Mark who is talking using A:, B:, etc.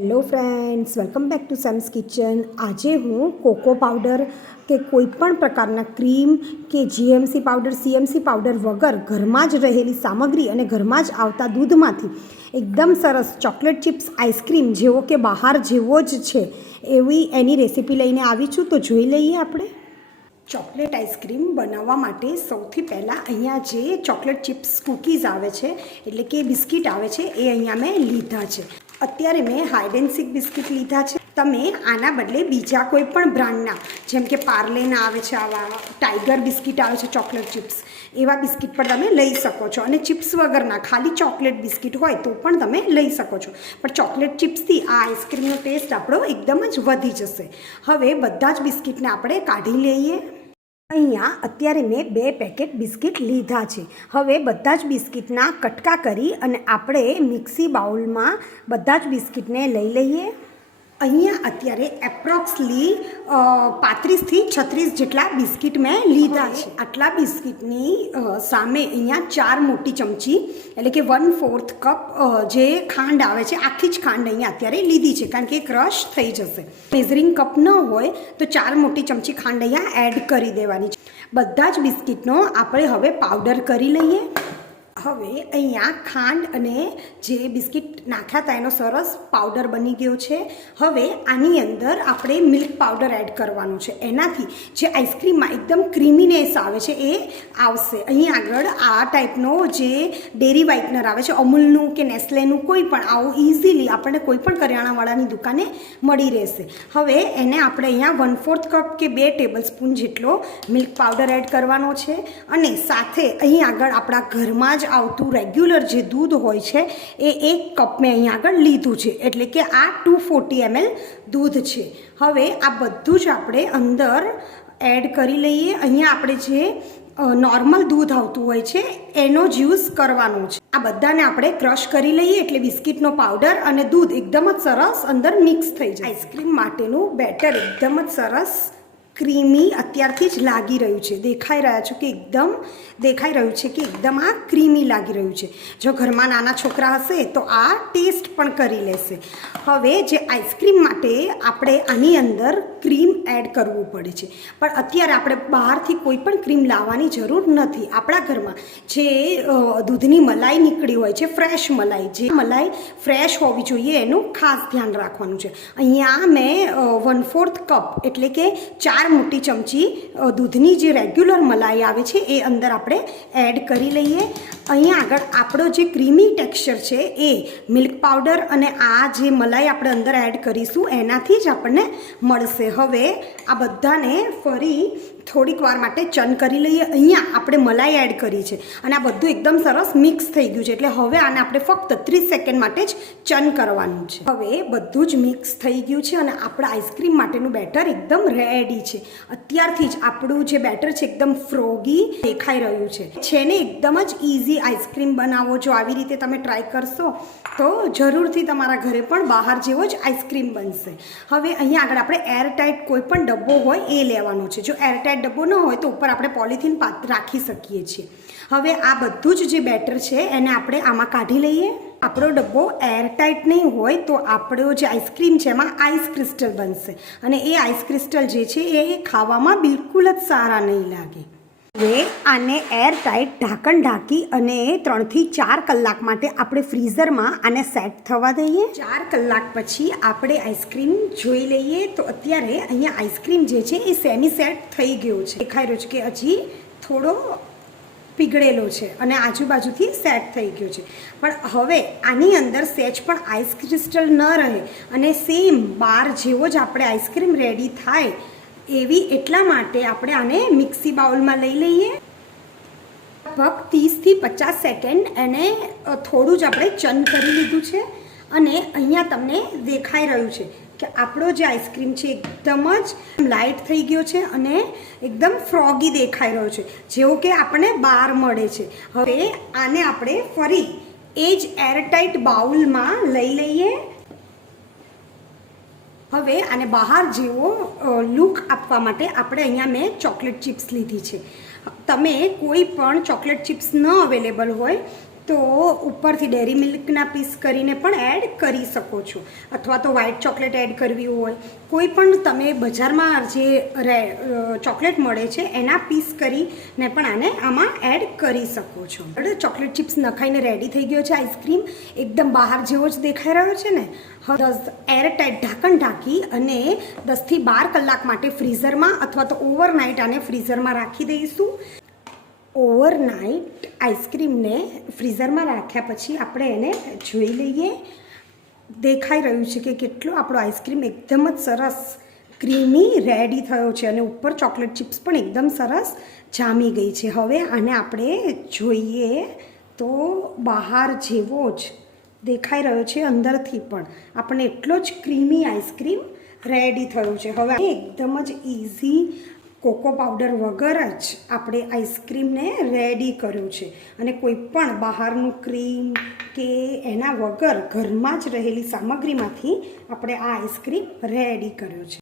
A: Hello friends, welcome back to Sam's kitchen. આજે હું cocoa powder કે કોઈ પણ પ્રકારના ક્રીમ કે જીએમસી પાવડર સીએમસી પાવડર વગર ઘરમાં જ રહેલી સામગ્રી અને ઘરમાં જ આવતા દૂધમાંથી એકદમ સરસ ચોકલેટ ચિપ્સ આઈસ્ક્રીમ જેવો કે બહાર જેવો જ છે એવી એની રેસીપી લઈને આવી છું. તો જોઈ લઈએ આપણે. ચોકલેટ આઈસ્ક્રીમ બનાવવા માટે સૌથી પહેલાં અહીંયા જે ચોકલેટ ચિપ્સ કૂકીઝ આવે છે, એટલે કે બિસ્કિટ આવે છે, એ અહીંયા મેં લીધા છે. અત્યારે મેં હાઇડ એન્ડ સિક બિસ્કિટ લીધા છે. તમે આના બદલે બીજા કોઈ પણ બ્રાન્ડના, જેમ કે પાર્લેના આવે છે આવા ટાઈગર બિસ્કિટ આવે છે ચોકલેટ ચિપ્સ એવા બિસ્કિટ પણ તમે લઈ શકો છો. અને ચિપ્સ વગરના, ખાલી ચોકલેટ બિસ્કિટ હોય તો પણ તમે લઈ શકો છો. પણ ચોકલેટ ચિપ્સથી આ આઈસ્ક્રીમનો ટેસ્ટ આપણો એકદમ જ વધી જશે. હવે બધા જ બિસ્કિટને આપણે કાઢી લઈએ. અહીંયા અત્યારે મેં બે પેકેટ બિસ્કિટ લીધા છે. હવે બધા જ બિસ્કિટના કટકા કરી અને આપણે મિક્સી બાઉલમાં બધા જ બિસ્કિટને લઈ લઈએ. અહીંયા અત્યારે એપ્રોક્સલી પાંત્રીસથી છત્રીસ જેટલા બિસ્કિટ મેં લીધા છે. આટલા બિસ્કિટની સામે અહીંયા ચાર મોટી ચમચી એટલે કે વન ફોર્થ કપ જે ખાંડ આવે છે આખી જ ખાંડ અહીંયા અત્યારે લીધી છે કારણ કે ક્રશ થઈ જશે. મેઝરિંગ કપ ન હોય તો ચાર મોટી ચમચી ખાંડ અહીંયા એડ કરી દેવાની છે. બધા જ બિસ્કિટનો આપણે હવે પાવડર કરી લઈએ. હવે અહીંયા ખાંડ અને જે બિસ્કિટ નાખ્યા હતા, એનો સરસ પાવડર બની ગયો છે. હવે આની અંદર આપણે મિલ્ક પાવડર એડ કરવાનું છે. એનાથી જે આઈસ્ક્રીમમાં એકદમ ક્રીમીનેસ આવે છે, એ આવશે. અહીં આગળ આ ટાઈપનો જે ડેરી વ્હાઇટનર આવે છે, અમૂલનું કે નેસ્લેનું કોઈ પણ, આવું ઇઝીલી આપણને કોઈ પણ કરિયાણાવાળાની દુકાને મળી રહેશે. હવે એને આપણે અહીંયા વન ફોર્થ કપ કે બે ટેબલ સ્પૂન જેટલો મિલ્ક પાવડર એડ કરવાનો છે. અને સાથે અહીં આગળ આપણા ઘરમાં જ આવતું રેગ્યુલર જે દૂધ હોય છે, એ એક કપ મેં અહીં આગળ લીધું છે. એટલે કે આ ટુ ફોર્ટી એમએલ દૂધ છે. હવે આ બધું જ આપણે અંદર એડ કરી લઈએ. અહીંયા આપણે જે નોર્મલ દૂધ આવતું હોય છે, એનો જ યુઝ કરવાનો છે. આ બધાને આપણે ક્રશ કરી લઈએ એટલે બિસ્કિટનો પાવડર અને દૂધ એકદમ જ સરસ અંદર મિક્સ થઈ જાય. આઈસ્ક્રીમ માટેનું બેટર એકદમ જ સરસ ક્રીમી અત્યારથી જ લાગી રહ્યું છે. દેખાઈ રહ્યા છો કે એકદમ, દેખાઈ રહ્યું છે કે એકદમ આ ક્રીમી લાગી રહ્યું છે. જો ઘરમાં નાના છોકરા હશે તો આ ટેસ્ટ પણ કરી લેશે. હવે જે આઈસ્ક્રીમ માટે આપણે આની અંદર ક્રીમ એડ કરવું પડે છે. પણ અત્યારે આપણે બહારથી કોઈ પણ ક્રીમ લાવવાની જરૂર નથી. આપણા ઘરમાં જે દૂધની મલાઈ નીકળી હોય છે, ફ્રેશ મલાઈ, જે મલાઈ ફ્રેશ હોવી જોઈએ એનું ખાસ ધ્યાન રાખવાનું છે. અહીંયા મેં વન ફોર્થ કપ એટલે કે ચાર મોટી ચમચી દૂધની જે રેગ્યુલર મલાઈ આવે છે, એ અંદર આપણે એડ કરી લઈએ. અહીંયા આગળ આપણો જે ક્રીમી ટેક્સચર છે એ મિલ્ક પાવડર અને આ જે મલાઈ આપણે અંદર એડ કરીશું, એનાથી જ આપણને મળશે. હવે આ બધાને ફરી થોડીક વાર માટે ચન કરી લઈએ. અહીંયા આપણે મલાઈ એડ કરી છે. અને આ બધું એકદમ સરસ મિક્સ થઈ ગયું છે. એટલે હવે આને આપણે ફક્ત ત્રીસ સેકન્ડ માટે જ ચન કરવાનું છે. હવે બધું જ મિક્સ થઈ ગયું છે અને આપણા આઈસ્ક્રીમ માટેનું બેટર એકદમ રેડી છે. અત્યારથી જ આપણું જે બેટર છે એકદમ ફ્રોગી દેખાઈ રહ્યું છે. છે ને એકદમ જ ઇઝી આઈસ્ક્રીમ બનાવો જો આવી રીતે તમે ટ્રાય કરશો, તો જરૂરથી તમારા ઘરે પણ બહાર જેવો જ આઈસ્ક્રીમ બનશે. હવે અહીંયા આગળ આપણે એરટાઇટ કોઈ પણ ડબ્બો હોય એ લેવાનો છે. જો એરટાઇટ ડબ્બો ન હોય તો ઉપર આપણે પોલિથીન પાત્ર રાખી શકીએ છીએ. હવે આ બધું જ જે બેટર છે એને આપણે આમાં કાઢી લઈએ. આપણો ડબ્બો એરટાઇટ નહીં હોય તો આપણો જે આઈસ્ક્રીમ છે એમાં આઈસ ક્રિસ્ટલ બનશે. અને એ આઈસ ક્રિસ્ટલ જે છે એ ખાવામાં બિલકુલ જ સારા નહીં લાગે. હવે આને એર ટાઈટ ઢાંકણ ઢાંકી અને ત્રણથી ચાર કલાક માટે આપણે ફ્રીઝરમાં આને સેટ થવા દઈએ. ચાર કલાક પછી આપણે આઈસ્ક્રીમ જોઈ લઈએ. તો અત્યારે અહીંયા આઈસ્ક્રીમ જે છે એ સેમી સેટ થઈ ગયો છે. દેખાઈ રહ્યો છે કે હજી થોડો પીગળેલો છે અને આજુબાજુથી સેટ થઈ ગયો છે. પણ હવે આની અંદર સેજ પણ આઈસ ક્રિસ્ટલ ન રહે અને સેમ બાર જેવો જ આપણે આઈસ્ક્રીમ રેડી થાય એવી એટલા માટે આપણે આને મિક્સી બાઉલમાં લઈ લઈએ. લગભગ ત્રીસથી પચાસ સેકન્ડ એને થોડું જ આપણે ચન કરી લીધું છે અને અહીંયા તમને દેખાઈ રહ્યું છે કે આપણો જે આઈસ્ક્રીમ છે એકદમ જ લાઇટ થઈ ગયો છે અને એકદમ ફ્રોગી દેખાઈ રહ્યો છે, જેવો કે આપણને બહાર મળે છે. હવે આને આપણે ફરી એ જ એરટાઇટ બાઉલમાં લઈ લઈએ. હવે આને બહાર જેવો લુક આપવા માટે આપણે અહીંયા મેં ચોકલેટ ચિપ્સ લીધી છે. તમે કોઈ પણ ચોકલેટ ચિપ્સ ન અવેલેબલ હોય તો ઉપરથી ડેરી મિલ્કના પીસ કરીને પણ એડ કરી શકો છો. અથવા તો વ્હાઇટ ચોકલેટ એડ કરવી હોય. કોઈ પણ તમે બજારમાં જે ચોકલેટ મળે છે, એના પીસ કરીને પણ આને આમાં એડ કરી શકો છો. ચોકલેટ ચિપ્સ નખાઈને રેડી થઈ ગયો છે આઈસ્ક્રીમ. એકદમ બહાર જેવો જ દેખાઈ રહ્યો છે ને. દસ એરટાઈટ ઢાંકણ ઢાંકી અને દસથી બાર કલાક માટે ફ્રીઝરમાં અથવા તો ઓવરનાઇટ આને ફ્રીઝરમાં રાખી દઈશું. ઓવરનાઇટ આઈસ્ક્રીમને ફ્રીઝરમાં રાખ્યા પછી આપણે એને જોઈ લઈએ. દેખાઈ રહ્યું છે કે કેટલો આપણો આઈસ્ક્રીમ એકદમ જ સરસ ક્રીમી, રેડી થયો છે અને ઉપર ચોકલેટ ચિપ્સ પણ એકદમ સરસ જામી ગઈ છે. હવે આને આપણે જોઈએ તો બહાર જેવો જ દેખાઈ રહ્યો છે અંદરથી પણ. આપણને એટલો જ ક્રીમી આઈસ્ક્રીમ રેડી થયો છે. હવે એકદમ જ ઇઝી કોકો પાવડર વગર જ આપણે આઈસ્ક્રીમને રેડી કર્યું છે. અને કોઈ પણ બહારનું ક્રીમ કે એના વગર ઘરમાં જ રહેલી સામગ્રીમાંથી આપણે આ આઈસ્ક્રીમ રેડી કર્યો છે.